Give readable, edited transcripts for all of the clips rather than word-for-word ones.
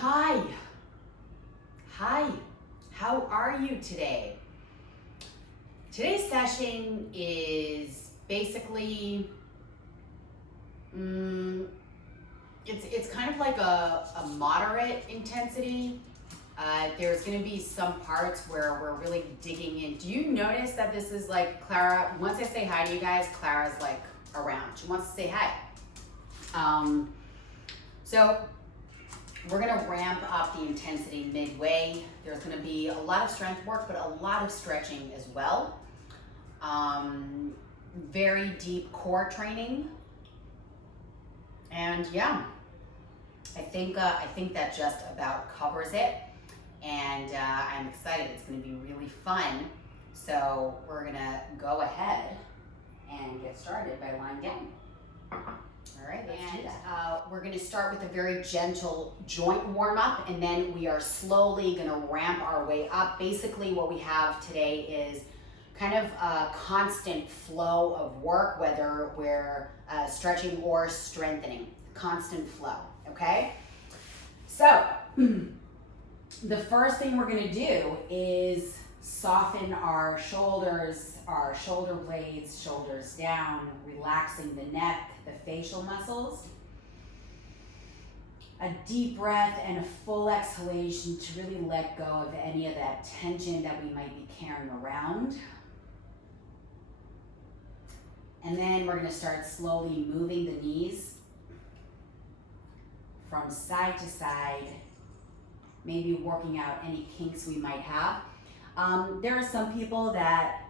Hi. Hi. How are you today? Today's session is basically, it's kind of like a moderate intensity. There's going to be some parts where we're really digging in. Do you notice that this is like Clara? Once I say hi to you guys, Clara's like around. She wants to say hi. So we're gonna ramp up the intensity midway. There's gonna be a lot of strength work, but a lot of stretching as well. Very deep core training. And yeah, I think that just about covers it. And I'm excited. It's gonna be really fun. So we're gonna go ahead and get started by lying down. All right, let's do that. We're going to start with a very gentle joint warm-up, and then we are slowly going to ramp our way up. Basically, what we have today is kind of a constant flow of work, whether we're stretching or strengthening. Constant flow, okay? So, the first thing we're going to do is soften our shoulders, our shoulder blades, shoulders down, relaxing the neck, the facial muscles. A deep breath and a full exhalation to really let go of any of that tension that we might be carrying around. And then we're going to start slowly moving the knees from side to side, maybe working out any kinks we might have. There are some people that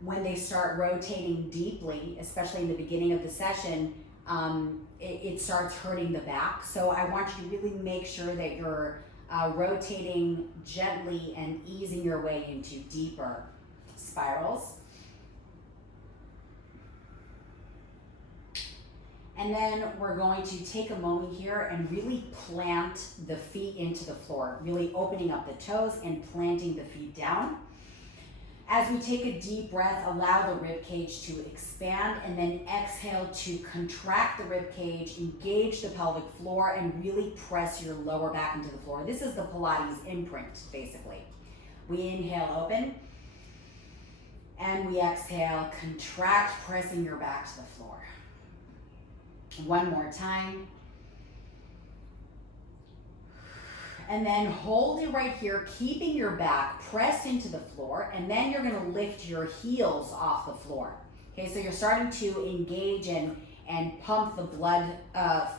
when they start rotating deeply, especially in the beginning of the session, it starts hurting the back. So I want you to really make sure that you're rotating gently and easing your way into deeper spirals. And then we're going to take a moment here and really plant the feet into the floor, really opening up the toes and planting the feet down. As we take a deep breath, allow the rib cage to expand, and then exhale to contract the rib cage, engage the pelvic floor, and really press your lower back into the floor. This is the Pilates imprint, basically. We inhale, open, and we exhale, contract, pressing your back to the floor. One more time. And then hold it right here, keeping your back pressed into the floor, and then you're gonna lift your heels off the floor. Okay, so you're starting to engage and pump the blood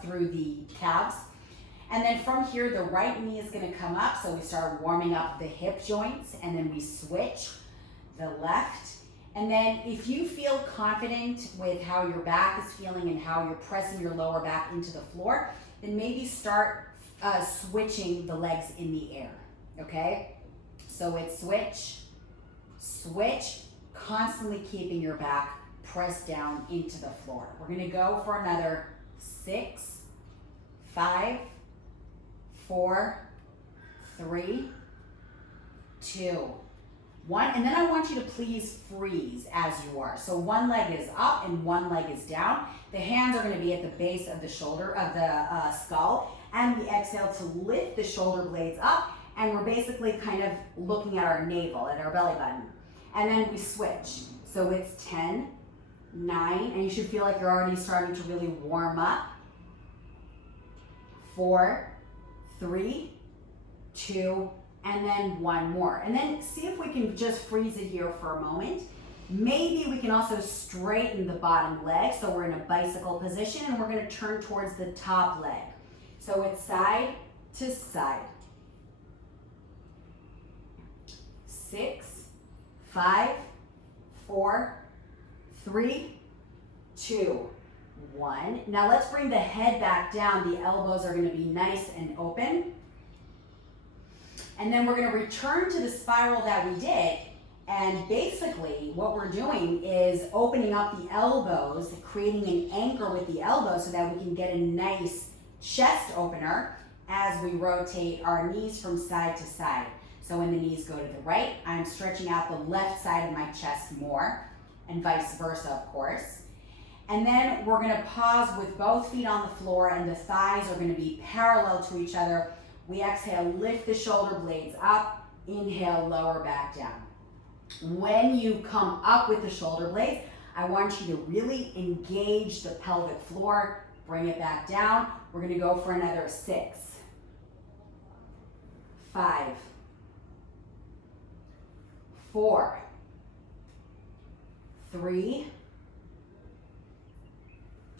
through the calves. And then from here, the right knee is gonna come up, so we start warming up the hip joints, and then we switch the left. And then if you feel confident with how your back is feeling and how you're pressing your lower back into the floor, then maybe start switching the legs in the air, okay? So it's switch, switch, constantly keeping your back pressed down into the floor. We're gonna go for another 6, 5, 4, 3, 2, 1, and then I want you to please freeze as you are. So one leg is up and one leg is down. The hands are gonna be at the base of the shoulder, of the skull, and we exhale to lift the shoulder blades up, and we're basically kind of looking at our navel, at our belly button. And then we switch. So it's 10, 9, and you should feel like you're already starting to really warm up. 4, 3, 2, and then one more. And then see if we can just freeze it here for a moment. Maybe we can also straighten the bottom leg, so we're in a bicycle position, and we're gonna turn towards the top leg. So it's side to side. 6, 5, 4, 3, 2, 1. Now let's bring the head back down. The elbows are gonna be nice and open. And then we're gonna return to the spiral that we did. And basically what we're doing is opening up the elbows, creating an anchor with the elbows so that we can get a nice chest opener as we rotate our knees from side to side. So when the knees go to the right, I'm stretching out the left side of my chest more, and vice versa, of course. And then we're gonna pause with both feet on the floor, and the thighs are gonna be parallel to each other We exhale, lift the shoulder blades up. Inhale, lower back down. When you come up with the shoulder blades, I want you to really engage the pelvic floor. Bring it back down. We're gonna go for another 6, 5, 4, 3,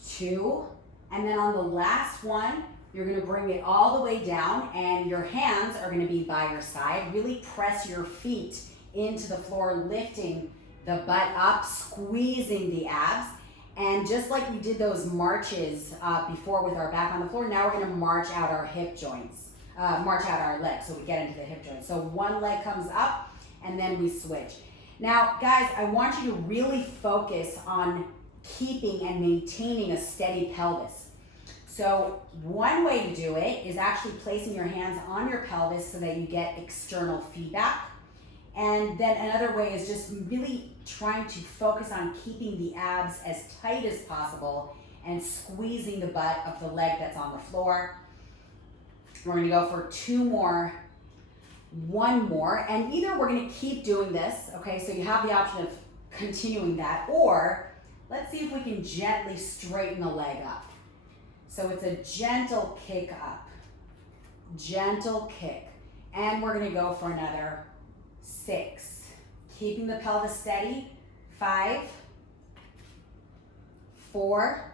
2, and then on the last one, you're gonna bring it all the way down and your hands are gonna be by your side. Really press your feet into the floor, lifting the butt up, squeezing the abs. And just like we did those marches before with our back on the floor, now we're gonna march out our hip joints, march out our legs so we get into the hip joints. So one leg comes up and then we switch. Now, guys, I want you to really focus on keeping and maintaining a steady pelvis. So one way to do it is actually placing your hands on your pelvis so that you get external feedback. And then another way is just really trying to focus on keeping the abs as tight as possible and squeezing the butt of the leg that's on the floor. We're gonna go for 2 more, 1 more, and either we're gonna keep doing this, okay, so you have the option of continuing that, or let's see if we can gently straighten the leg up. So it's a gentle kick up, gentle kick, and we're gonna go for another 6. Keeping the pelvis steady. 5, 4,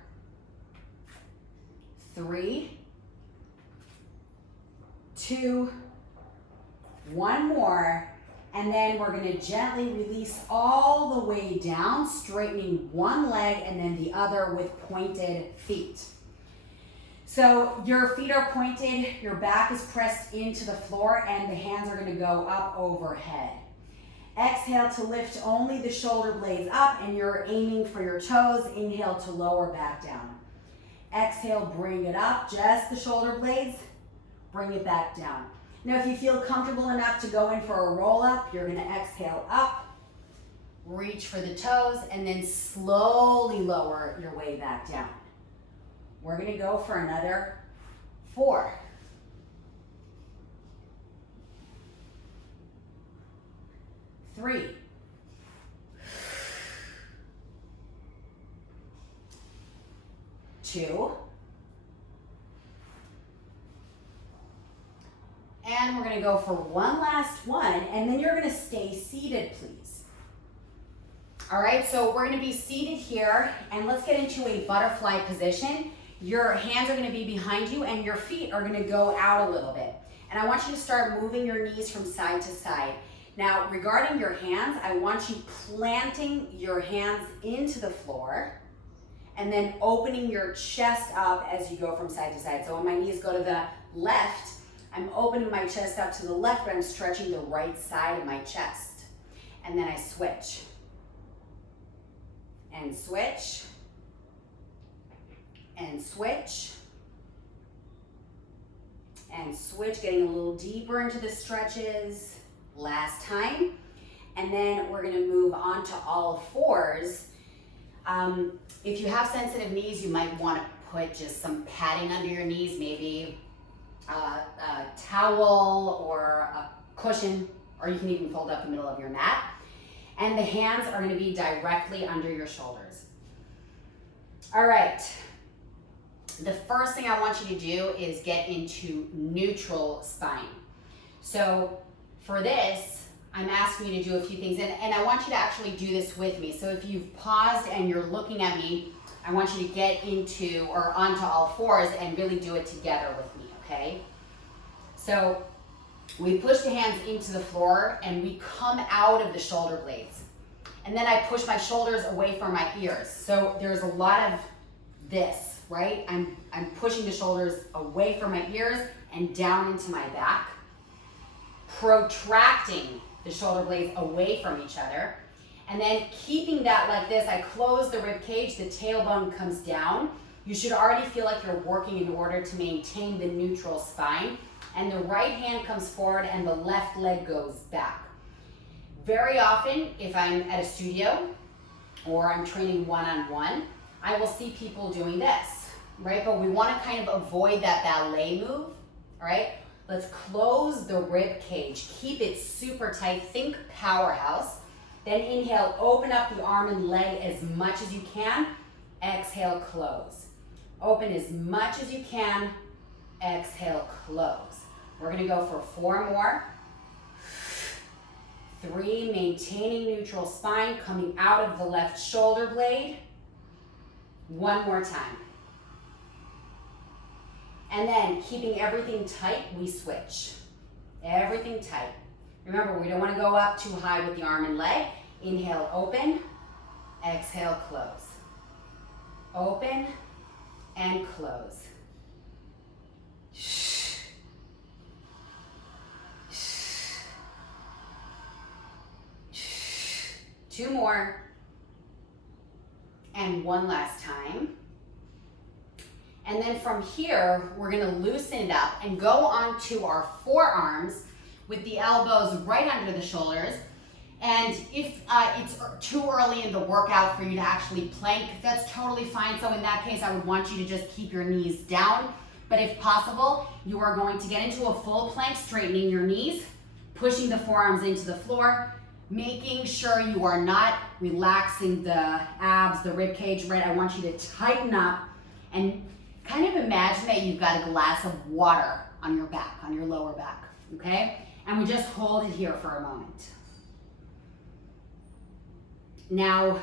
3, 2, 1 more, and then we're gonna gently release all the way down, straightening one leg and then the other with pointed feet. So your feet are pointed, your back is pressed into the floor, and the hands are gonna go up overhead. Exhale to lift only the shoulder blades up, and you're aiming for your toes. Inhale to lower back down. Exhale, bring it up, just the shoulder blades, bring it back down. Now, if you feel comfortable enough to go in for a roll up, you're gonna exhale up, reach for the toes, and then slowly lower your way back down. We're gonna go for another 4, 3, 2, and we're gonna go for one last one, and then you're gonna stay seated, please. All right, so we're gonna be seated here, and let's get into a butterfly position. Your hands are gonna be behind you and your feet are gonna go out a little bit. And I want you to start moving your knees from side to side. Now, regarding your hands, I want you planting your hands into the floor and then opening your chest up as you go from side to side. So when my knees go to the left, I'm opening my chest up to the left, but I'm stretching the right side of my chest. And then I switch. And switch. And switch, and switch, getting a little deeper into the stretches. Last time. And then we're gonna move on to all 4s. If you have sensitive knees, you might wanna put just some padding under your knees, maybe a towel or a cushion, or you can even fold up the middle of your mat. And the hands are gonna be directly under your shoulders. All right. The first thing I want you to do is get into neutral spine. So for this, I'm asking you to do a few things, and I want you to actually do this with me. So if you've paused and you're looking at me, I want you to get into or onto all 4s and really do it together with me, okay? So we push the hands into the floor and we come out of the shoulder blades. And then I push my shoulders away from my ears. So there's a lot of this. Right? I'm pushing the shoulders away from my ears and down into my back, protracting the shoulder blades away from each other, and then keeping that like this. I close the rib cage, the tailbone comes down. You should already feel like you're working in order to maintain the neutral spine, and the right hand comes forward and the left leg goes back. Very often, if I'm at a studio or I'm training one-on-one, I will see people doing this. Right, but we want to kind of avoid that ballet move, all right? Let's close the rib cage. Keep it super tight. Think powerhouse. Then inhale, open up the arm and leg as much as you can. Exhale, close. Open as much as you can. Exhale, close. We're gonna go for 4 more. 3, maintaining neutral spine, coming out of the left shoulder blade. 1 more time. And then keeping everything tight, we switch. Everything tight. Remember, we don't want to go up too high with the arm and leg. Inhale, open. Exhale, close. Open and close. 2 more. And 1 last time. And then from here, we're gonna loosen it up and go onto our forearms with the elbows right under the shoulders. And if it's too early in the workout for you to actually plank, that's totally fine. So in that case, I would want you to just keep your knees down. But if possible, you are going to get into a full plank, straightening your knees, pushing the forearms into the floor, making sure you are not relaxing the abs, the rib cage, right? I want you to tighten up and kind of imagine that you've got a glass of water on your back, on your lower back, okay? And we just hold it here for a moment. Now,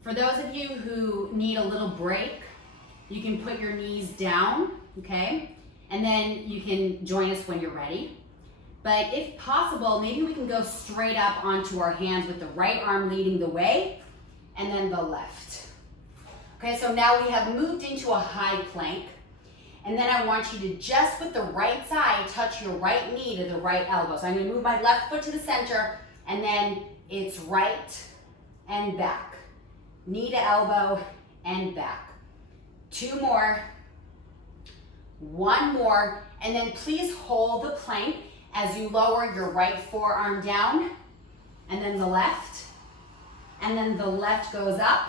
for those of you who need a little break, you can put your knees down, okay? And then you can join us when you're ready. But if possible, maybe we can go straight up onto our hands with the right arm leading the way, and then the left. Okay, so now we have moved into a high plank, and then I want you to just with the right side, touch your right knee to the right elbow. So I'm gonna move my left foot to the center, and then it's right and back. Knee to elbow and back. 2 more, 1 more, and then please hold the plank as you lower your right forearm down, and then the left, and then the left goes up,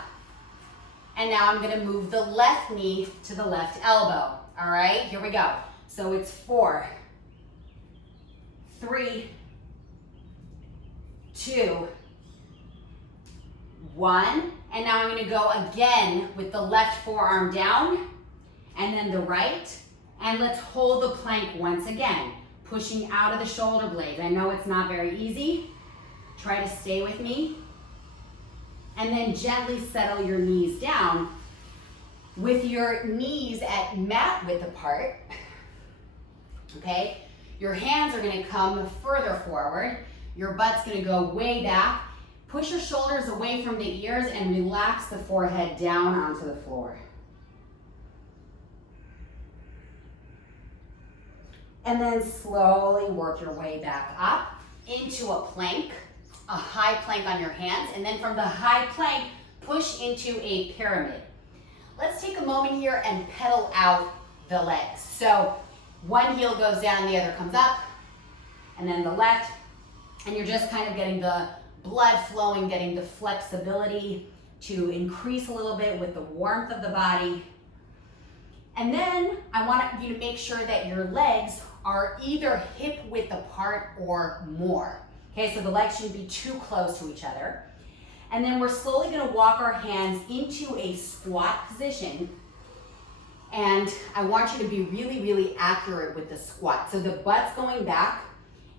and now I'm gonna move the left knee to the left elbow. All right, here we go. So it's 4, 3, 2, 1, and now I'm gonna go again with the left forearm down, and then the right, and let's hold the plank once again, pushing out of the shoulder blades. I know it's not very easy. Try to stay with me. And then gently settle your knees down with your knees at mat width apart, okay? Your hands are gonna come further forward. Your butt's gonna go way back. Push your shoulders away from the ears and relax the forehead down onto the floor. And then slowly work your way back up into a plank, a high plank on your hands, and then from the high plank, push into a pyramid. Let's take a moment here and pedal out the legs. So one heel goes down, the other comes up, and then the left, and you're just kind of getting the blood flowing, getting the flexibility to increase a little bit with the warmth of the body. And then I want you to make sure that your legs are either hip width apart or more. Okay, so the legs shouldn't be too close to each other. And then we're slowly gonna walk our hands into a squat position. And I want you to be really, really accurate with the squat. So the butt's going back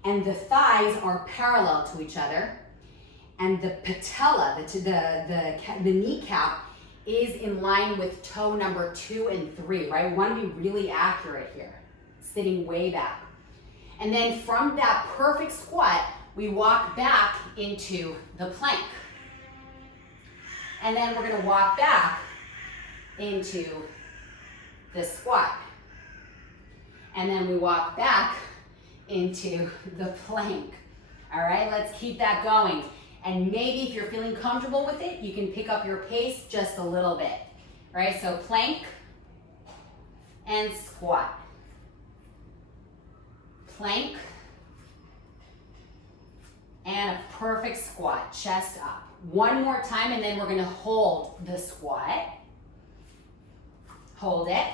and the thighs are parallel to each other. And the patella, the kneecap is in line with toe number 2 and 3, right? We wanna be really accurate here, sitting way back. And then from that perfect squat, we walk back into the plank. And then we're gonna walk back into the squat. And then we walk back into the plank. All right, let's keep that going. And maybe if you're feeling comfortable with it, you can pick up your pace just a little bit. All right, so plank and squat. Plank and a perfect squat, chest up. One more time, and then we're gonna hold the squat. Hold it.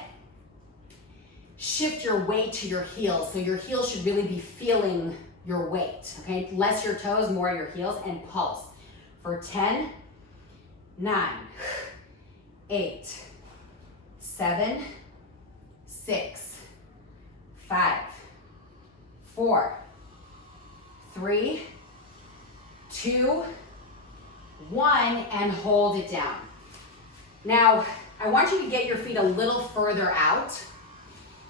shift your weight to your heels. So your heels should really be feeling your weight, okay? Less your toes, more your heels, and pulse. For 10, 9, 8, 7, 6, 5, 4, 3, 2, 1, and hold it down. Now, I want you to get your feet a little further out.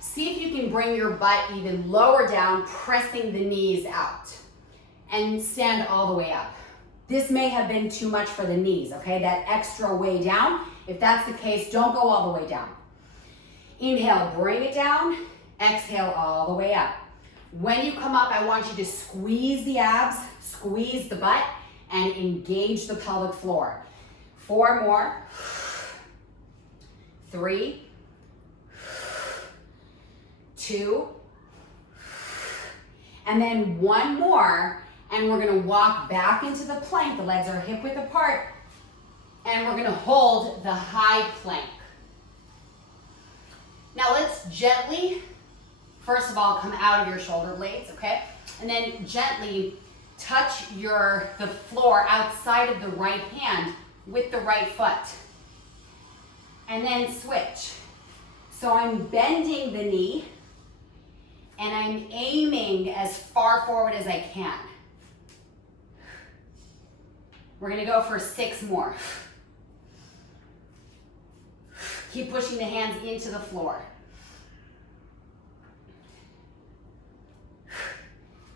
See if you can bring your butt even lower down, pressing the knees out. And stand all the way up. This may have been too much for the knees, okay? That extra way down. If that's the case, don't go all the way down. Inhale, bring it down. Exhale, all the way up. When you come up, I want you to squeeze the abs, squeeze the butt, and engage the pelvic floor. 4 more. 3, 2, and then 1 more, and we're gonna walk back into the plank. The legs are hip width apart, and we're gonna hold the high plank. Now let's gently, first of all, come out of your shoulder blades, okay? And then gently touch the floor outside of the right hand with the right foot. And then switch. So I'm bending the knee, and I'm aiming as far forward as I can. We're gonna go for 6 more. Keep pushing the hands into the floor.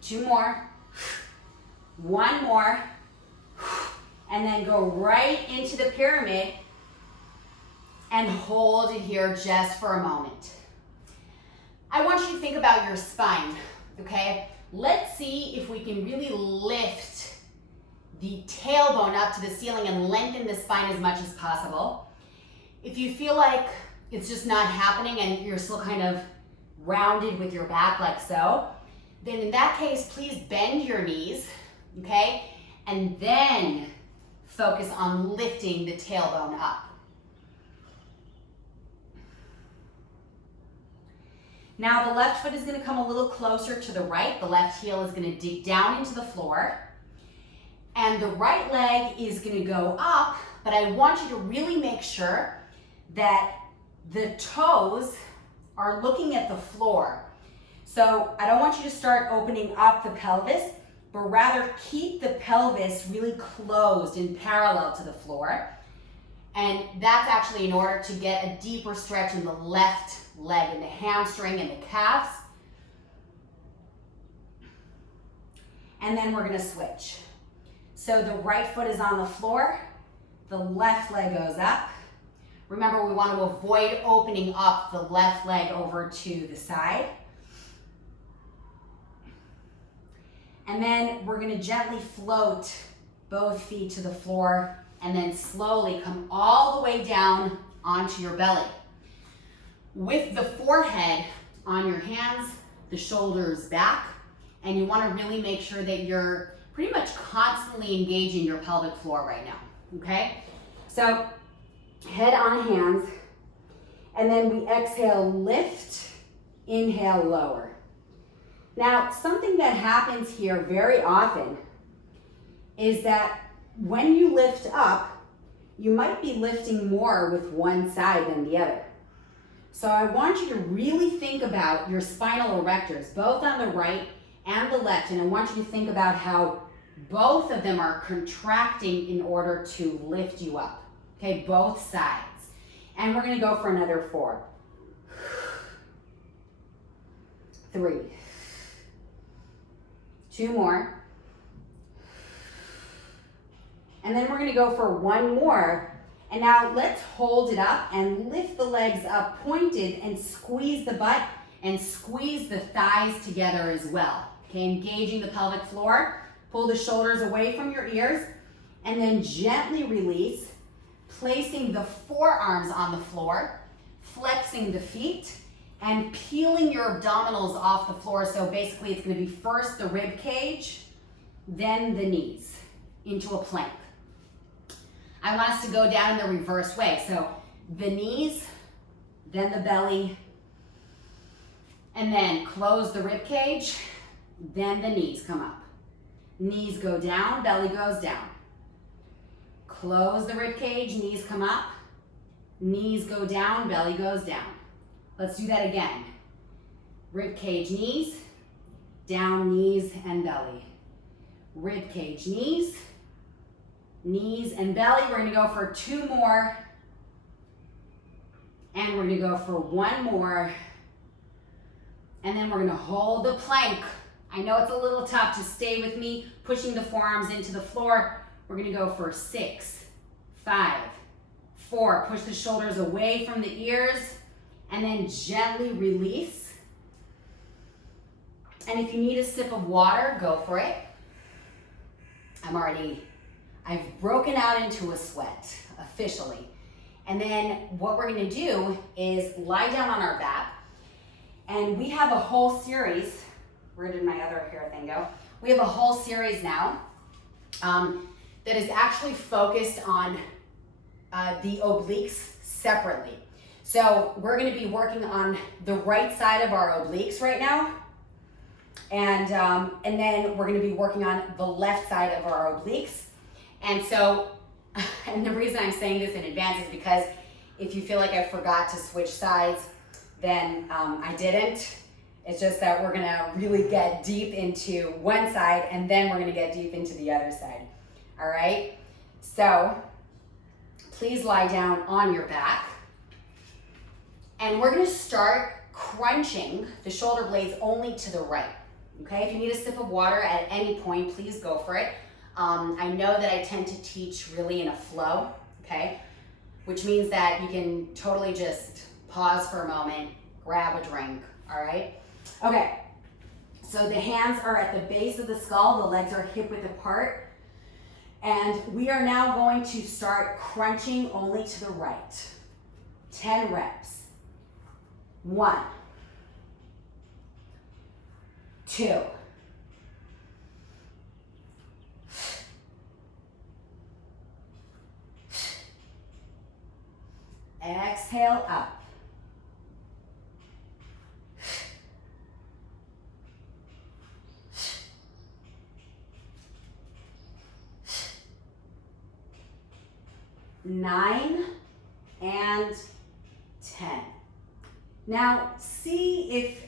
2 more. 1 more. And then go right into the pyramid and hold it here just for a moment. I want you to think about your spine, okay? Let's see if we can really lift the tailbone up to the ceiling and lengthen the spine as much as possible. If you feel like it's just not happening and you're still kind of rounded with your back like so, then in that case, please bend your knees, okay? And then focus on lifting the tailbone up. Now the left foot is going to come a little closer to the right. The left heel is going to dig down into the floor. And the right leg is going to go up, but I want you to really make sure that the toes are looking at the floor. So I don't want you to start opening up the pelvis, but rather keep the pelvis really closed and parallel to the floor. And that's actually in order to get a deeper stretch in the left leg, in the hamstring and the calves. And then we're gonna switch. So the right foot is on the floor, the left leg goes up. Remember, we want to avoid opening up the left leg over to the side. And then we're gonna gently float both feet to the floor and then slowly come all the way down onto your belly. With the forehead on your hands, the shoulders back, and you want to really make sure that you're pretty much constantly engaging your pelvic floor right now, okay? So head on hands, and then we exhale, lift, inhale, lower. Now, something that happens here very often is that when you lift up, you might be lifting more with one side than the other. So I want you to really think about your spinal erectors, both on the right and the left, and I want you to think about how both of them are contracting in order to lift you up, okay, both sides. And we're gonna go for another 4. 3. 2 more. And then we're gonna go for 1 more. And now let's hold it up and lift the legs up pointed and squeeze the butt and squeeze the thighs together as well. Okay, engaging the pelvic floor. Pull the shoulders away from your ears and then gently release, placing the forearms on the floor, flexing the feet and peeling your abdominals off the floor. So basically it's gonna be first the rib cage, then the knees into a plank. I want us to go down in the reverse way. So the knees, then the belly, And then close the rib cage, then the knees come up. Knees go down, belly goes down. Close the rib cage, knees come up. Knees go down, belly goes down. Let's do that again. Rib cage, knees, down, knees, and belly. Rib cage, knees, knees, and belly. We're gonna go for 2 more. And we're gonna go for 1 more. And then we're gonna hold the plank. I know it's a little tough to stay with me, pushing the forearms into the floor. We're gonna go for 6, 5, 4. Push the shoulders away from the ears and then gently release. And if you need a sip of water, go for it. I've broken out into a sweat, officially. And then what we're gonna do is lie down on our back, and we have a whole series. Where did my other hair thing go? We have a whole series now that is actually focused on the obliques separately. So we're gonna be working on the right side of our obliques right now. And then we're gonna be working on the left side of our obliques. And so, and the reason I'm saying this in advance is because if you feel like I forgot to switch sides, then I didn't. It's just that we're gonna really get deep into one side and then we're gonna get deep into the other side. All right? So please lie down on your back. And we're gonna start crunching the shoulder blades only to the right. Okay, if you need a sip of water at any point, please go for it. I know that I tend to teach really in a flow, okay? Which means that you can totally just pause for a moment, grab a drink, all right? Okay, so the hands are at the base of the skull, the legs are hip width apart, and we are now going to start crunching only to the right. 10 reps. 1, 2, 3. Exhale up. 9 and 10. Now see if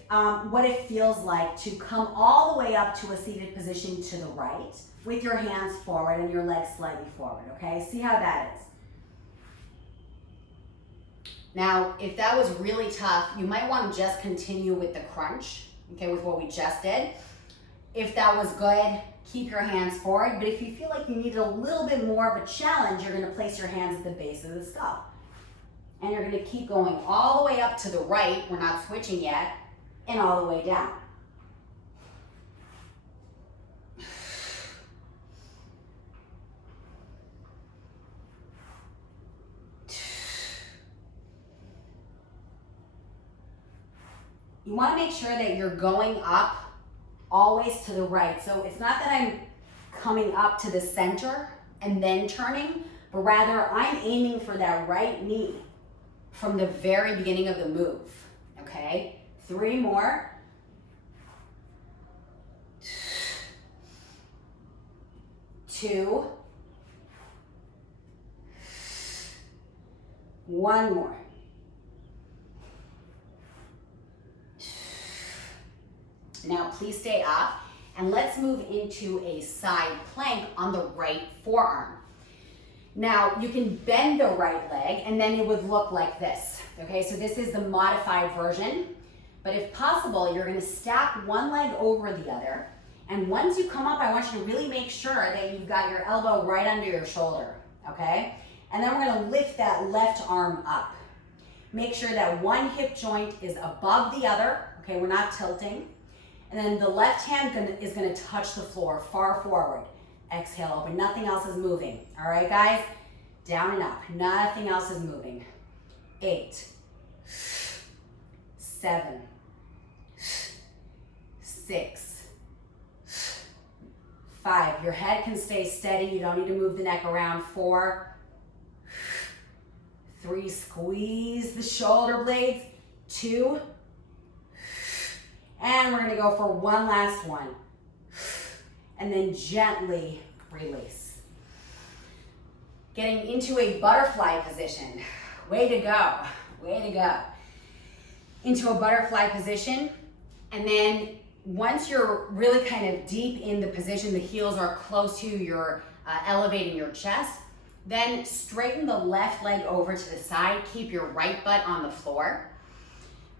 what it feels like to come all the way up to a seated position to the right with your hands forward and your legs slightly forward, okay? See how that is. Now, if that was really tough, you might want to just continue with the crunch, okay, with what we just did. If that was good, keep your hands forward, but if you feel like you need a little bit more of a challenge, you're gonna place your hands at the base of the skull. And you're gonna keep going all the way up to the right, we're not switching yet, and all the way down. You wanna make sure that you're going up always to the right. So it's not that I'm coming up to the center and then turning, but rather I'm aiming for that right knee from the very beginning of the move, okay? 3 more. 2. 1 more. Now please stay up and let's move into a side plank on the right forearm. Now you can bend the right leg and then it would look like this. Okay, so this is the modified version, but if possible, you're gonna stack one leg over the other. And once you come up, I want you to really make sure that you've got your elbow right under your shoulder, okay? And then we're gonna lift that left arm up. Make sure that one hip joint is above the other, okay? We're not tilting. And then the left hand is gonna touch the floor far forward. Exhale, open, nothing else is moving. All right, guys? Down and up, nothing else is moving. 8, 7, 6, 5. Your head can stay steady. You don't need to move the neck around. 4, 3, squeeze the shoulder blades. 2, And we're gonna go for one last one. And then gently release. Getting into a butterfly position. Way to go, way to go. Into a butterfly position. And then once you're really kind of deep in the position, the heels are close to your, elevating your chest, then straighten the left leg over to the side. Keep your right butt on the floor.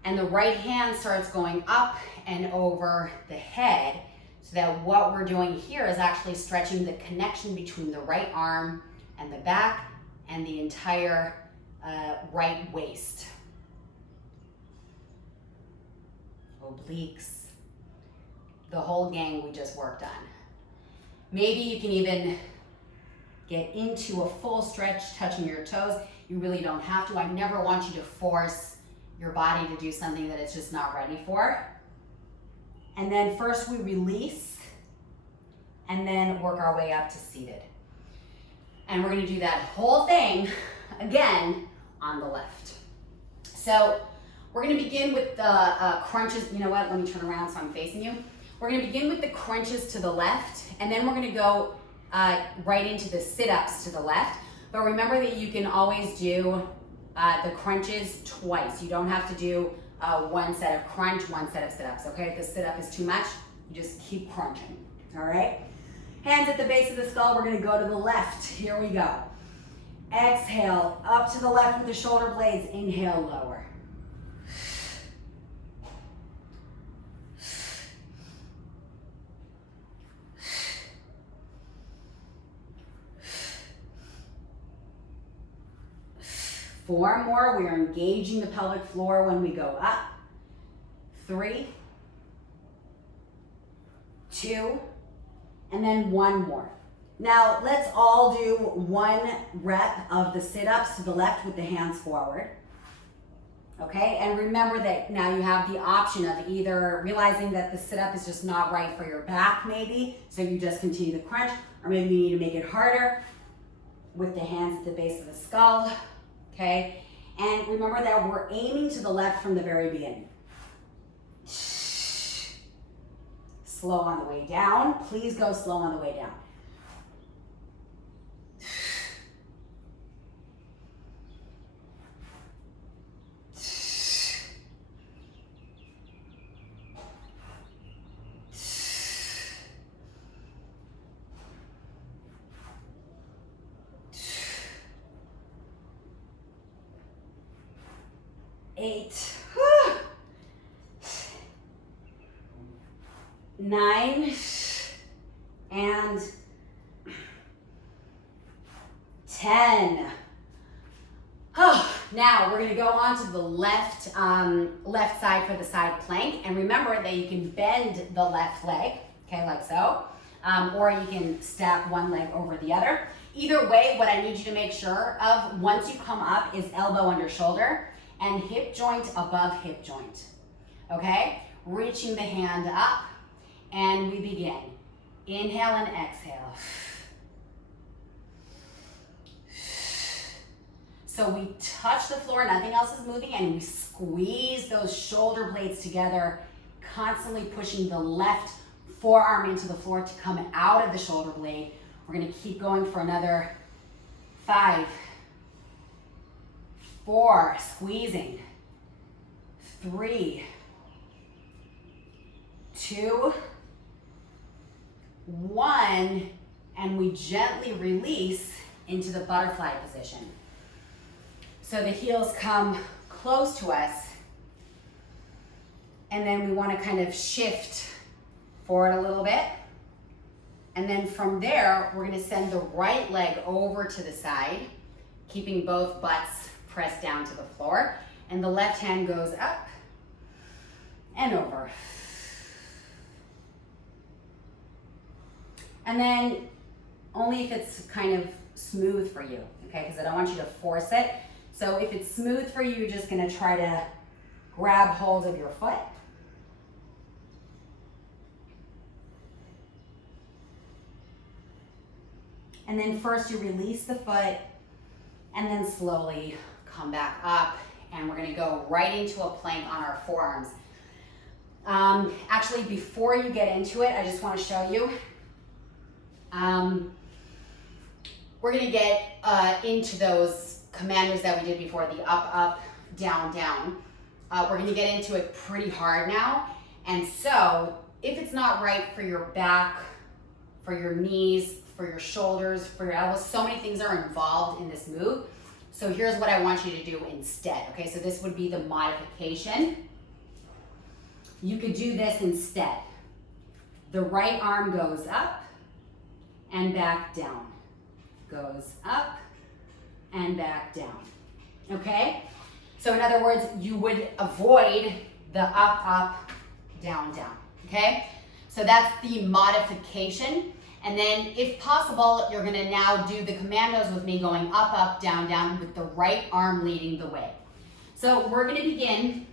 And the right hand starts going up and over the head, so that what we're doing here is actually stretching the connection between the right arm and the back and the entire right waist. Obliques. The whole gang we just worked on. Maybe you can even get into a full stretch, touching your toes. You really don't have to. I never want you to force your body to do something that it's just not ready for. And then first we release and then work our way up to seated. And we're gonna do that whole thing again on the left. So we're gonna begin with the crunches. You know what, let me turn around so I'm facing you. We're gonna begin with the crunches to the left, and then we're gonna go right into the sit-ups to the left. But remember that you can always do the crunches twice. You don't have to do one set of crunch, one set of sit-ups, okay? If the sit-up is too much, you just keep crunching, all right? Hands at the base of the skull, we're gonna go to the left. Here we go. Exhale, up to the left with the shoulder blades. Inhale, lower. Four more. We are engaging the pelvic floor when we go up. 3, 2, and then one more. Now let's all do one rep of the sit-ups to the left with the hands forward. Okay, and remember that now you have the option of either realizing that the sit-up is just not right for your back maybe, so you just continue the crunch, or maybe you need to make it harder with the hands at the base of the skull. Okay, and remember that we're aiming to the left from the very beginning. Slow on the way down. Please go slow on the way down. Eight, 9, and 10. Now we're gonna go on to the left side for the side plank, and remember that you can bend the left leg, okay, like so, or you can stack one leg over the other. Either way, what I need you to make sure of once you come up is elbow under shoulder and hip joint above hip joint, okay? Reaching the hand up, and we begin. Inhale and exhale. So we touch the floor, nothing else is moving, and we squeeze those shoulder blades together, constantly pushing the left forearm into the floor to come out of the shoulder blade. We're gonna keep going for another 5, 4, squeezing, 3, 2, 1, and we gently release into the butterfly position. So the heels come close to us, and then we want to kind of shift forward a little bit. And then from there, we're going to send the right leg over to the side, keeping both butts pressed down to the floor. And the left hand goes up and over. And then only if it's kind of smooth for you, okay? Because I don't want you to force it. So if it's smooth for you, you're just gonna try to grab hold of your foot. And then first you release the foot and then slowly come back up. And we're gonna go right into a plank on our forearms. Actually, before you get into it, I just want to show you. We're going to get into those commandos that we did before, the up, up, down, down. We're going to get into it pretty hard now. And so, if it's not right for your back, for your knees, for your shoulders, for your elbows, so many things are involved in this move. So here's what I want you to do instead. Okay, so this would be the modification. You could do this instead. The right arm goes up and back down. Goes up and back down. Okay? So in other words, you would avoid the up, up, down, down. Okay? So that's the modification. And then if possible, you're gonna now do the commandos with me going up, up, down, down with the right arm leading the way. So we're gonna begin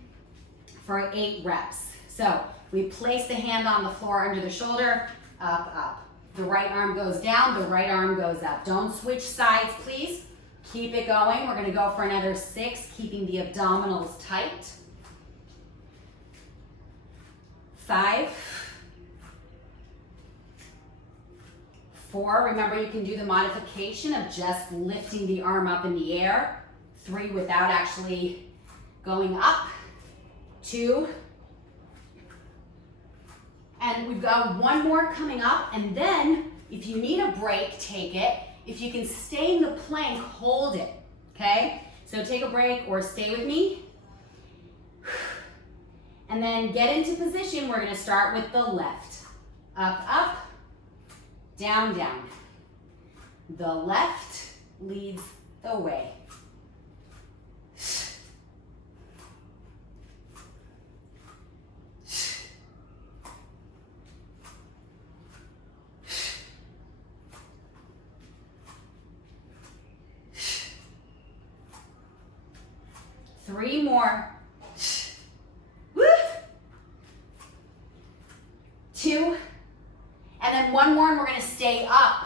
for 8 reps. So we place the hand on the floor under the shoulder, up, up. The right arm goes down, the right arm goes up. Don't switch sides, please. Keep it going. We're gonna go for another 6, keeping the abdominals tight. 5, 4, remember you can do the modification of just lifting the arm up in the air. 3, without actually going up. 2, and we've got 1 more coming up, and then if you need a break, take it. If you can stay in the plank, hold it, okay? So take a break or stay with me. And then get into position. We're gonna start with the left. Up, up, down, down. The left leads the way. Three more. Woo. 2. And then 1 more, and we're gonna stay up.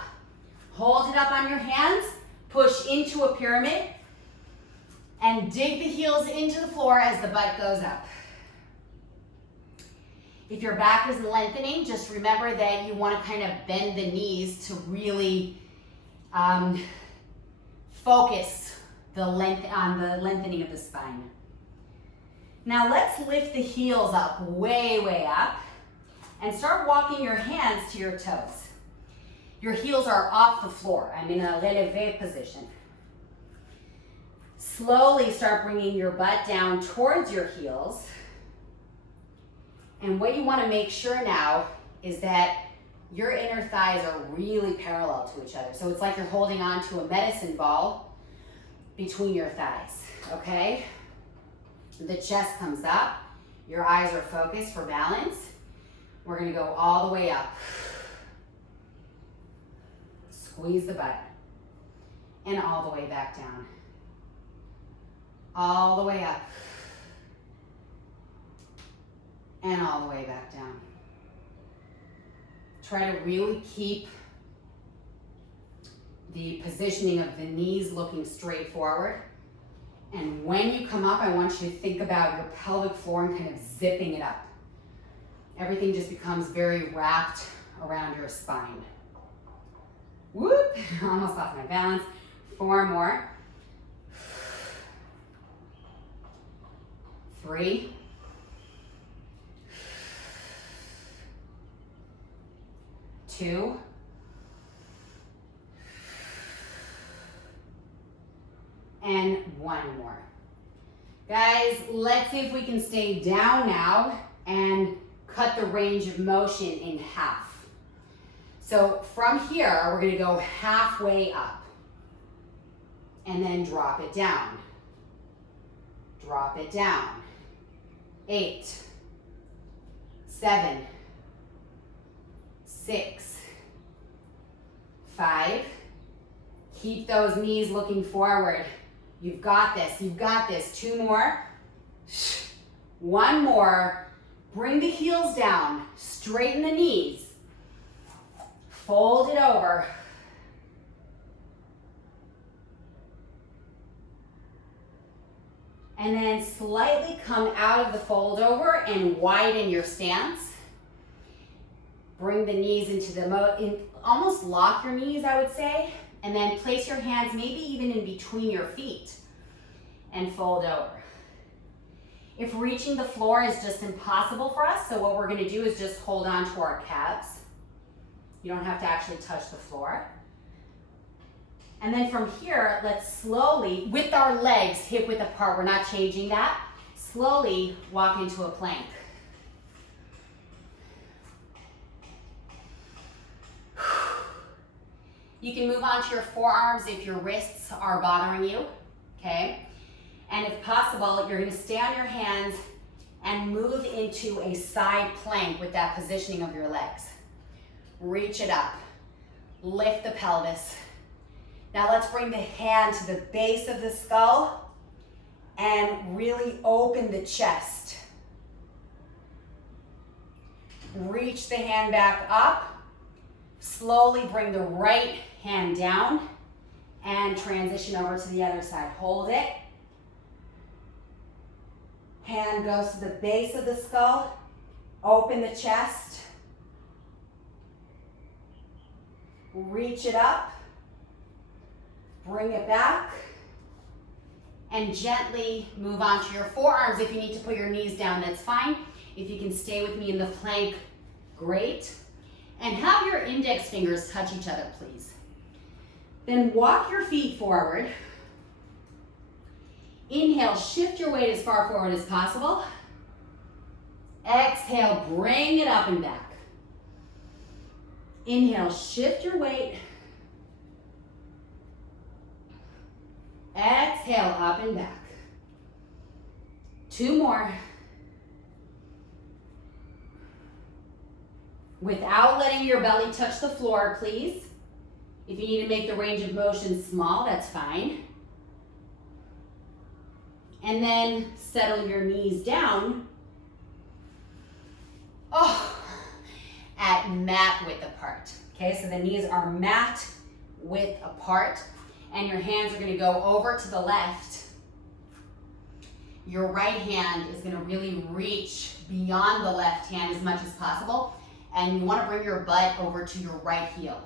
Hold it up on your hands, push into a pyramid, and dig the heels into the floor as the butt goes up. If your back is lengthening, just remember that you wanna kind of bend the knees to really focus on the lengthening of the spine. Now let's lift the heels up, way, way up, and start walking your hands to your toes. Your heels are off the floor. I'm in a relevé position. Slowly start bringing your butt down towards your heels. And what you want to make sure now is that your inner thighs are really parallel to each other. So it's like you're holding on to a medicine ball between your thighs, okay? The chest comes up, your eyes are focused for balance. We're gonna go all the way up. Squeeze the butt, and all the way back down. All the way up, and all the way back down. Try to really keep the positioning of the knees looking straight forward. And when you come up, I want you to think about your pelvic floor and kind of zipping it up. Everything just becomes very wrapped around your spine. Whoop, almost lost my balance. 4 more. 3. 2. And 1 more. Guys, let's see if we can stay down now and cut the range of motion in half. So from here, we're gonna go halfway up and then drop it down. Drop it down. 8, 7, 6, 5. Keep those knees looking forward. You've got this, you've got this. 2 more. 1 more. Bring the heels down, straighten the knees. Fold it over. And then slightly come out of the fold over and widen your stance. Bring the knees into the, almost lock your knees, I would say. And then place your hands maybe even in between your feet and fold over. If reaching the floor is just impossible for us, so what we're gonna do is just hold on to our calves. You don't have to actually touch the floor. And then from here, let's slowly, with our legs hip width apart, we're not changing that, slowly walk into a plank. You can move on to your forearms if your wrists are bothering you, okay? And if possible, you're gonna stay on your hands and move into a side plank with that positioning of your legs. Reach it up, lift the pelvis. Now let's bring the hand to the base of the skull and really open the chest. Reach the hand back up. Slowly bring the right hand down and transition over to the other side. Hold it. Hand goes to the base of the skull. Open the chest. Reach it up. Bring it back. And gently move on to your forearms. If you need to put your knees down, that's fine. If you can stay with me in the plank, great. And have your index fingers touch each other, please. Then walk your feet forward. Inhale, shift your weight as far forward as possible. Exhale, bring it up and back. Inhale, shift your weight. Exhale, up and back. 2 more. Without letting your belly touch the floor, please. If you need to make the range of motion small, that's fine. And then settle your knees down. At mat width apart. Okay, so the knees are mat width apart, and your hands are gonna go over to the left. Your right hand is gonna really reach beyond the left hand as much as possible. And you want to bring your butt over to your right heel.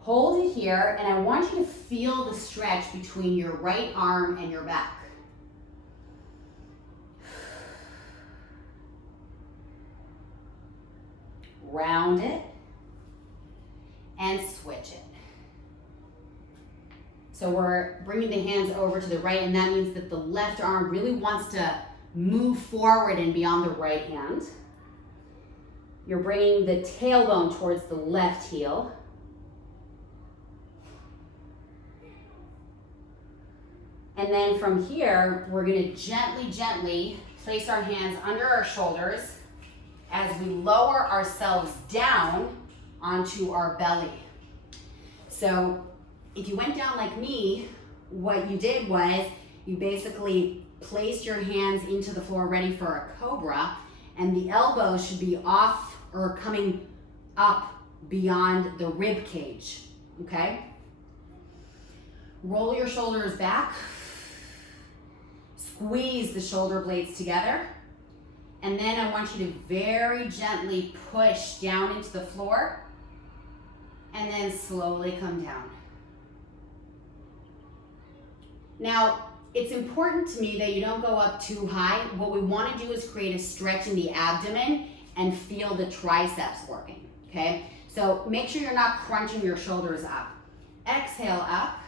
Hold it here, and I want you to feel the stretch between your right arm and your back. Round it and switch it. So we're bringing the hands over to the right, and that means that the left arm really wants to move forward and beyond the right hand. You're bringing the tailbone towards the left heel. And then from here, we're gonna gently place our hands under our shoulders as we lower ourselves down onto our belly. So if you went down like me, what you did was you basically placed your hands into the floor ready for a cobra, and the elbows should be off or coming up beyond the rib cage, okay? Roll your shoulders back. Squeeze the shoulder blades together. And then I want you to very gently push down into the floor and then slowly come down. Now, it's important to me that you don't go up too high. What we want to do is create a stretch in the abdomen and feel the triceps working, okay? So make sure you're not crunching your shoulders up. Exhale up.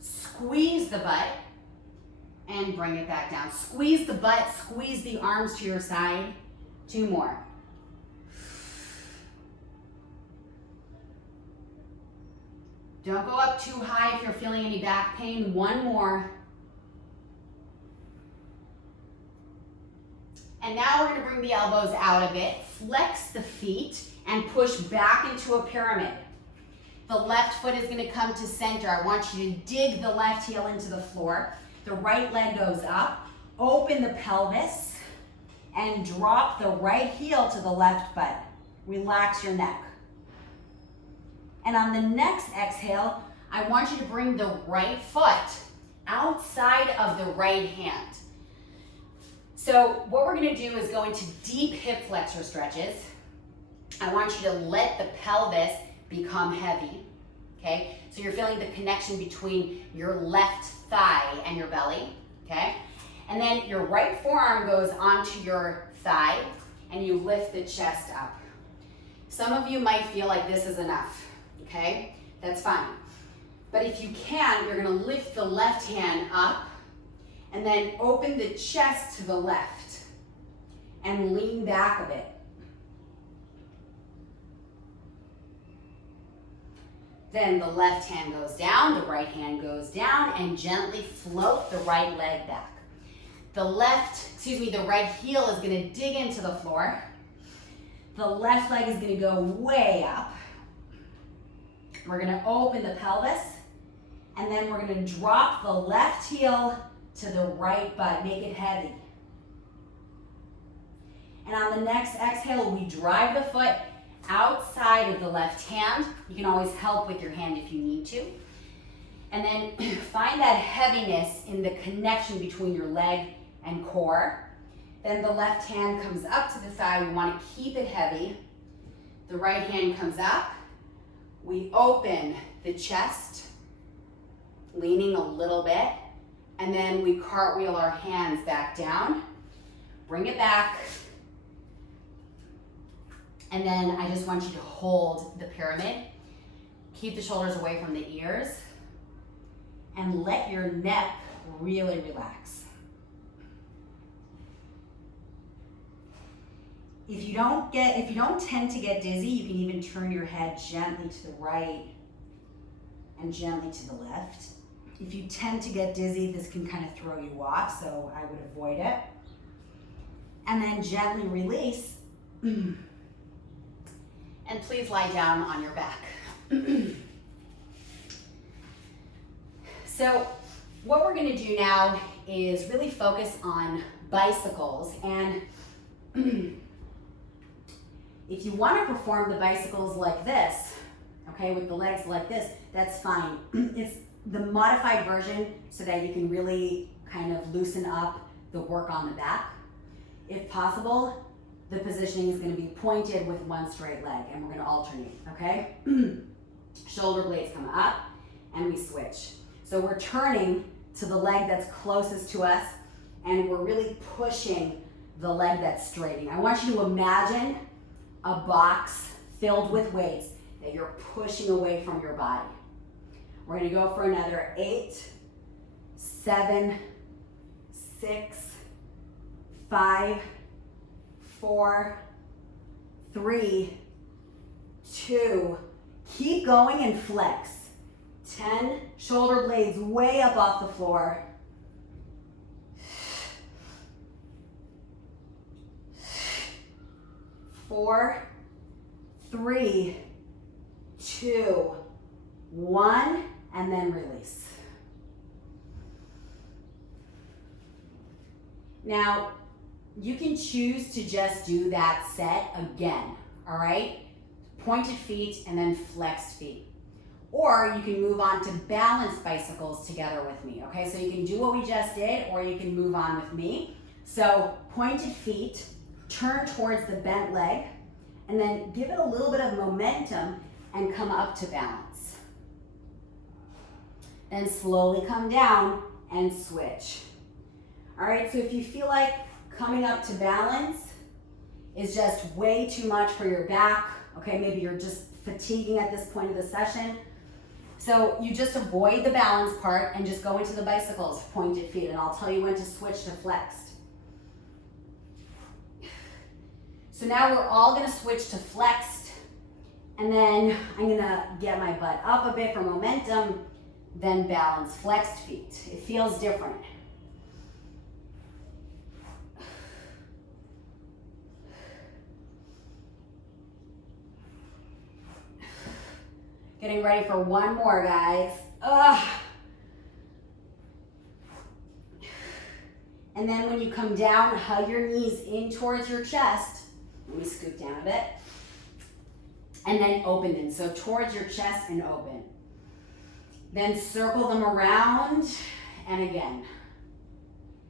Squeeze the butt and bring it back down. Squeeze the butt, squeeze the arms to your side. 2 more. Don't go up too high if you're feeling any back pain. 1 more. And now we're gonna bring the elbows out a bit, flex the feet, and push back into a pyramid. The left foot is gonna come to center. I want you to dig the left heel into the floor. The right leg goes up. Open the pelvis and drop the right heel to the left butt. Relax your neck. And on the next exhale, I want you to bring the right foot outside of the right hand. So what we're gonna do is go into deep hip flexor stretches. I want you to let the pelvis become heavy, okay? So you're feeling the connection between your left thigh and your belly, okay? And then your right forearm goes onto your thigh and you lift the chest up. Some of you might feel like this is enough, okay? That's fine. But if you can, you're gonna lift the left hand up and then open the chest to the left and lean back a bit. Then the left hand goes down, the right hand goes down, and gently float the right leg back. The right heel is gonna dig into the floor. The left leg is gonna go way up. We're gonna open the pelvis, and then we're gonna drop the left heel to the right butt, make it heavy. And on the next exhale, we drive the foot outside of the left hand. You can always help with your hand if you need to. And then find that heaviness in the connection between your leg and core. Then the left hand comes up to the thigh. We want to keep it heavy. The right hand comes up. We open the chest, leaning a little bit. And then we cartwheel our hands back down. Bring it back. And then I just want you to hold the pyramid. Keep the shoulders away from the ears. And let your neck really relax. If you don't tend to get dizzy, you can even turn your head gently to the right and gently to the left. If you tend to get dizzy, this can kind of throw you off, so I would avoid it. And then gently release. And please lie down on your back. So what we're gonna do now is really focus on bicycles. And if you wanna perform the bicycles like this, okay, with the legs like this, that's fine. It's the modified version so that you can really kind of loosen up the work on the back. If possible, the positioning is going to be pointed with one straight leg, and we're going to alternate, okay? Shoulder blades come up, and we switch. So we're turning to the leg that's closest to us, and we're really pushing the leg that's straighting. I want you to imagine a box filled with weights that you're pushing away from your body. We're going to go for another 8, 7, 6, 5, 4, 3, 2, keep going and flex. 10, shoulder blades way up off the floor. 4, 3, 2, 1, and then release. Now, you can choose to just do that set again, all right? Pointed feet and then flexed feet. Or you can move on to balanced bicycles together with me, okay? So you can do what we just did, or you can move on with me. So pointed feet, turn towards the bent leg, and then give it a little bit of momentum and come up to balance. Then slowly come down and switch. All right, so if you feel like coming up to balance is just way too much for your back, okay, maybe you're just fatiguing at this point of the session, so you just avoid the balance part and just go into the bicycles, pointed feet, and I'll tell you when to switch to flexed. So now we're all gonna switch to flexed, and then I'm gonna get my butt up a bit for momentum, then balance, flexed feet. It feels different. Getting ready for one more, guys. And then when you come down, hug your knees in towards your chest. Let me scoot down a bit. And then open them. So towards your chest and open. Then circle them around and again.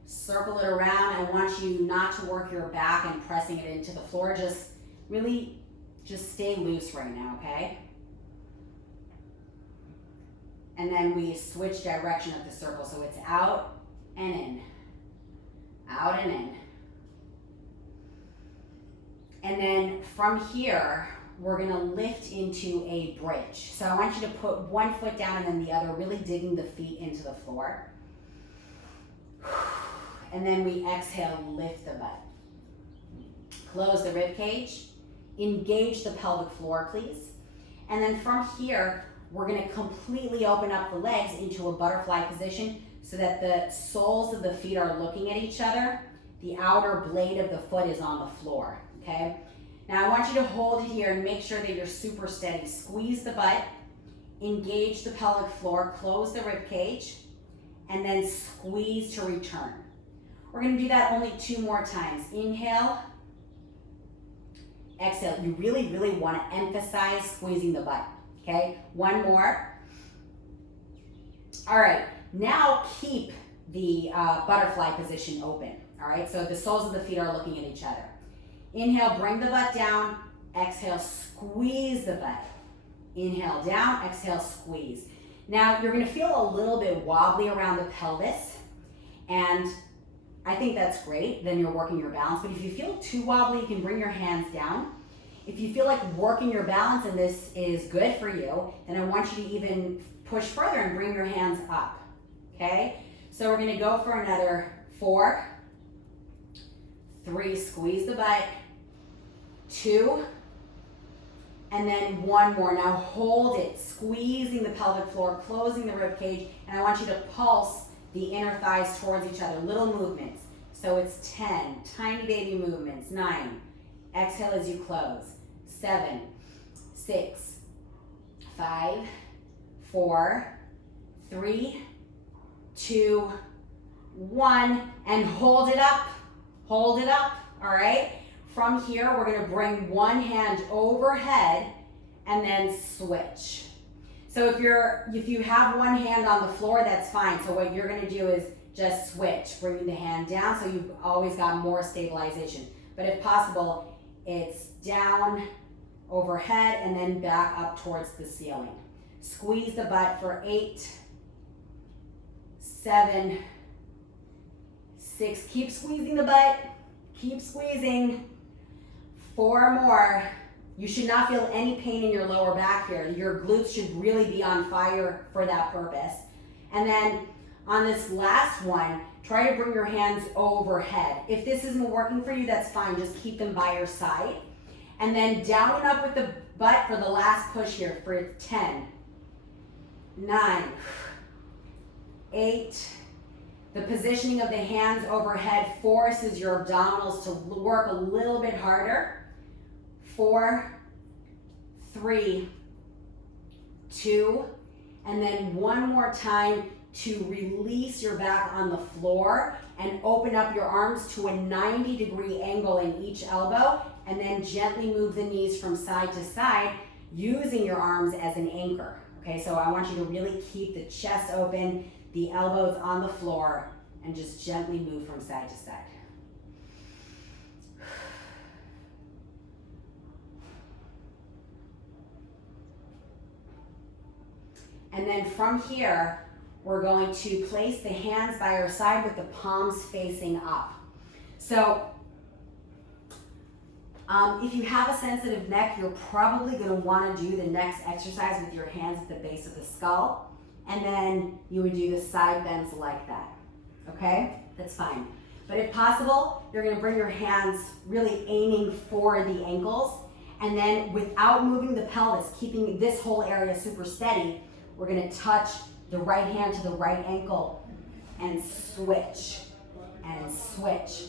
Circle it around. I want you not to work your back and pressing it into the floor. Just really, just stay loose right now, okay? And then we switch direction of the circle. So it's out and in, out and in. And then from here, we're gonna lift into a bridge. So I want you to put one foot down and then the other, really digging the feet into the floor. And then we exhale, lift the butt. Close the rib cage. Engage the pelvic floor, please. And then from here, we're gonna completely open up the legs into a butterfly position so that the soles of the feet are looking at each other. The outer blade of the foot is on the floor, okay? Now I want you to hold it here and make sure that you're super steady. Squeeze the butt, engage the pelvic floor, close the rib cage, and then squeeze to return. We're gonna do that only 2 more times. Inhale, exhale. You really, really wanna emphasize squeezing the butt, okay? 1 more. All right, now keep the butterfly position open, all right? So the soles of the feet are looking at each other. Inhale, bring the butt down. Exhale, squeeze the butt. Inhale, down. Exhale, squeeze. Now, you're gonna feel a little bit wobbly around the pelvis, and I think that's great. Then you're working your balance. But if you feel too wobbly, you can bring your hands down. If you feel like working your balance and this is good for you, then I want you to even push further and bring your hands up, okay? So we're gonna go for another 4, 3, squeeze the butt, 2, and then 1 more. Now hold it, squeezing the pelvic floor, closing the rib cage, and I want you to pulse the inner thighs towards each other, little movements. So it's 10, tiny baby movements, 9, exhale as you close, 7, 6, 5, 4, 3, 2, 1, and hold it up, all right? From here, we're gonna bring one hand overhead and then switch. So if you have one hand on the floor, that's fine. So what you're gonna do is just switch, bringing the hand down so you've always got more stabilization. But if possible, it's down, overhead, and then back up towards the ceiling. Squeeze the butt for 8, 7, 6. Keep squeezing the butt, keep squeezing. 4 more. You should not feel any pain in your lower back here. Your glutes should really be on fire for that purpose. And then on this last one, try to bring your hands overhead. If this isn't working for you, that's fine. Just keep them by your side. And then down and up with the butt for the last push here for 10, 9, 8. The positioning of the hands overhead forces your abdominals to work a little bit harder. 4, 3, 2, and then 1 more time to release your back on the floor and open up your arms to a 90-degree angle in each elbow, and then gently move the knees from side to side using your arms as an anchor. Okay, so I want you to really keep the chest open, the elbows on the floor, and just gently move from side to side. And then from here, we're going to place the hands by our side with the palms facing up. So if you have a sensitive neck, you're probably going to want to do the next exercise with your hands at the base of the skull. And then you would do the side bends like that. Okay? That's fine. But if possible, you're going to bring your hands really aiming for the ankles. And then without moving the pelvis, keeping this whole area super steady, we're going to touch the right hand to the right ankle and switch and switch.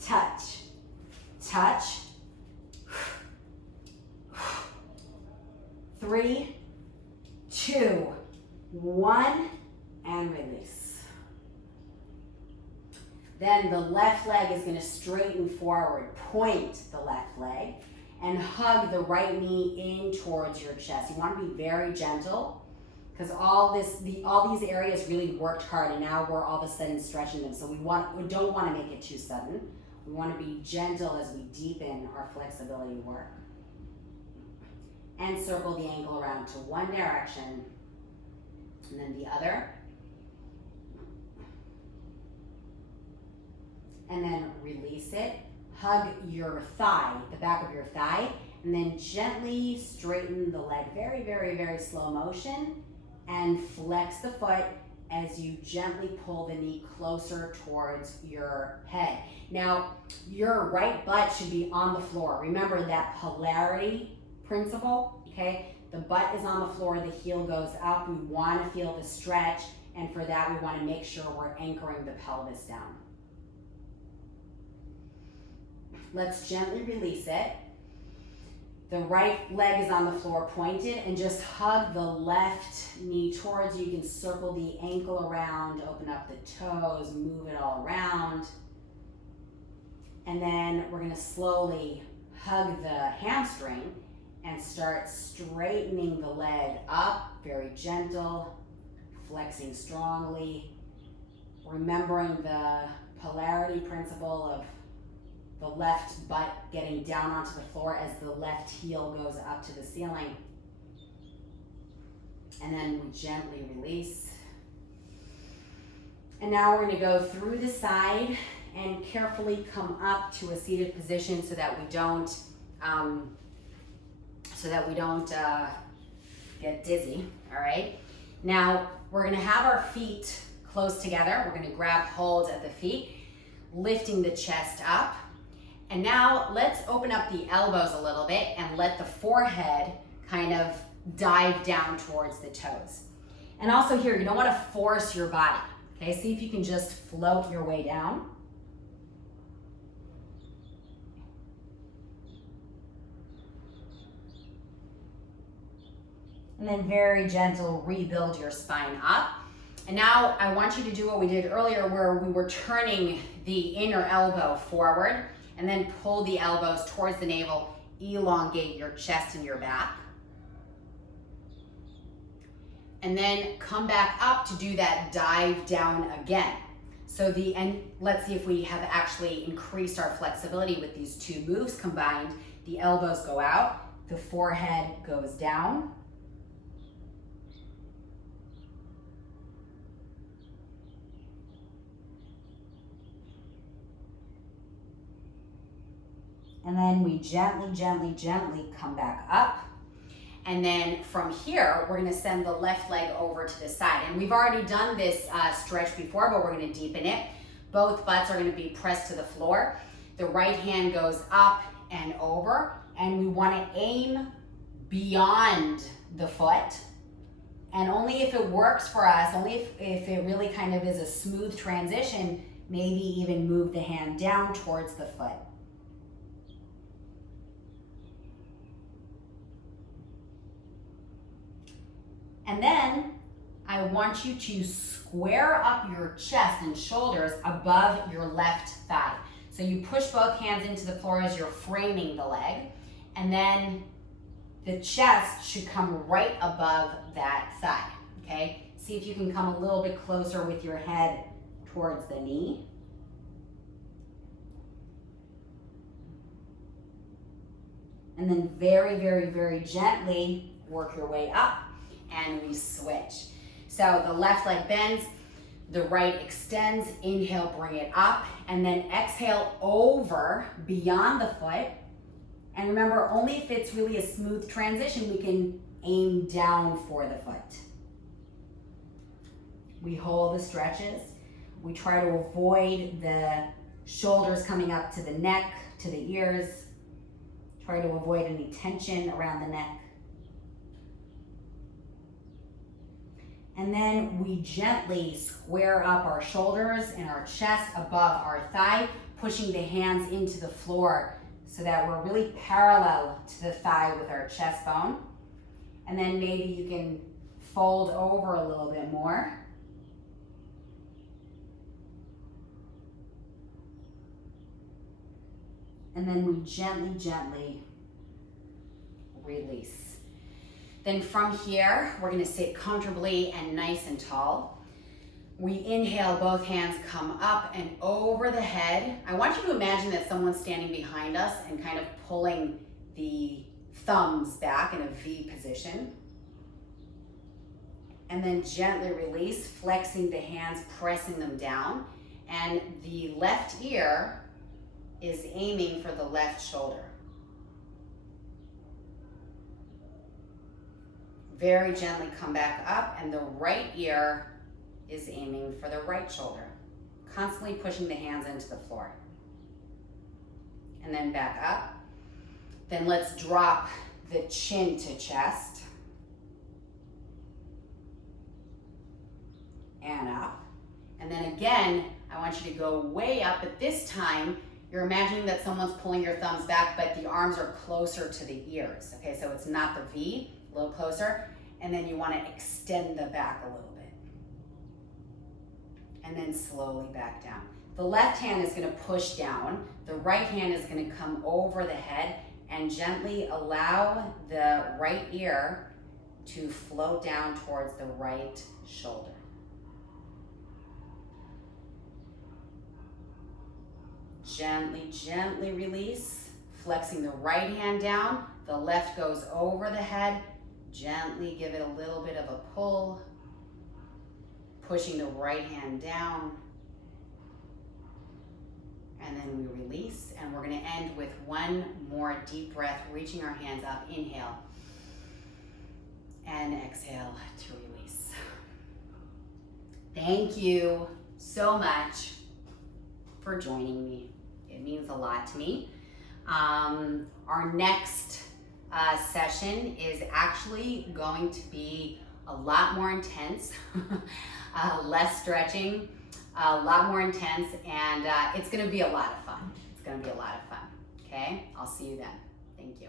Touch, touch. 3, 2, 1, and release. Then the left leg is going to straighten forward, point the left leg, and hug the right knee in towards your chest. You want to be very gentle because all these areas really worked hard, and now we're all of a sudden stretching them. So we don't want to make it too sudden. We want to be gentle as we deepen our flexibility work. And circle the ankle around to one direction and then the other. And then release it. Hug your thigh, the back of your thigh, and then gently straighten the leg. Very, very, very slow motion. And flex the foot as you gently pull the knee closer towards your head. Now, your right butt should be on the floor. Remember that polarity principle, okay? The butt is on the floor, the heel goes up. We want to feel the stretch, and for that, we want to make sure we're anchoring the pelvis down. Let's gently release it. The right leg is on the floor pointed, and just hug the left knee towards you. You can circle the ankle around, open up the toes, move it all around. And then we're gonna slowly hug the hamstring and start straightening the leg up, very gentle, flexing strongly, remembering the polarity principle of the left butt getting down onto the floor as the left heel goes up to the ceiling. And then we gently release. And now we're gonna go through the side and carefully come up to a seated position so that we don't get dizzy, all right? Now, we're gonna have our feet close together. We're gonna grab hold at the feet, lifting the chest up. And now let's open up the elbows a little bit and let the forehead kind of dive down towards the toes. And also here, you don't want to force your body, okay? See if you can just float your way down. And then very gentle, rebuild your spine up. And now I want you to do what we did earlier where we were turning the inner elbow forward, and then pull the elbows towards the navel, elongate your chest and your back. And then come back up to do that dive down again. So and let's see if we have actually increased our flexibility with these two moves combined. The elbows go out, the forehead goes down. And then we gently, gently, gently come back up. And then from here, we're gonna send the left leg over to the side. And we've already done this stretch before, but we're gonna deepen it. Both butts are gonna be pressed to the floor. The right hand goes up and over, and we wanna aim beyond the foot. And only if it works for us, only if it really kind of is a smooth transition, maybe even move the hand down towards the foot. And then I want you to square up your chest and shoulders above your left thigh. So you push both hands into the floor as you're framing the leg, and then the chest should come right above that thigh, okay? See if you can come a little bit closer with your head towards the knee. And then very, very, very gently work your way up. And we switch. So the left leg bends, the right extends, inhale, bring it up, and then exhale over beyond the foot. And remember, only if it's really a smooth transition, we can aim down for the foot. We hold the stretches. We try to avoid the shoulders coming up to the neck, to the ears. Try to avoid any tension around the neck. And then we gently square up our shoulders and our chest above our thigh, pushing the hands into the floor so that we're really parallel to the thigh with our chest bone. And then maybe you can fold over a little bit more. And then we gently, gently release. Then from here, we're gonna sit comfortably and nice and tall. We inhale, both hands come up and over the head. I want you to imagine that someone's standing behind us and kind of pulling the thumbs back in a V position. And then gently release, flexing the hands, pressing them down. And the left ear is aiming for the left shoulder. Very gently come back up, and the right ear is aiming for the right shoulder. Constantly pushing the hands into the floor. And then back up. Then let's drop the chin to chest. And up. And then again, I want you to go way up, but this time you're imagining that someone's pulling your thumbs back, but the arms are closer to the ears. Okay, so it's not the V, a little closer. And then you want to extend the back a little bit. And then slowly back down. The left hand is going to push down. The right hand is going to come over the head and gently allow the right ear to float down towards the right shoulder. Gently, gently release, flexing the right hand down. The left goes over the head. Gently give it a little bit of a pull, pushing the right hand down. And then we release, and we're going to end with one more deep breath, reaching our hands up. Inhale and exhale to release. Thank you so much for joining me. It means a lot to me. Our next session is actually going to be a lot more intense, less stretching, a lot more intense, and it's gonna be a lot of fun. It's gonna be a lot of fun, okay? I'll see you then. Thank you.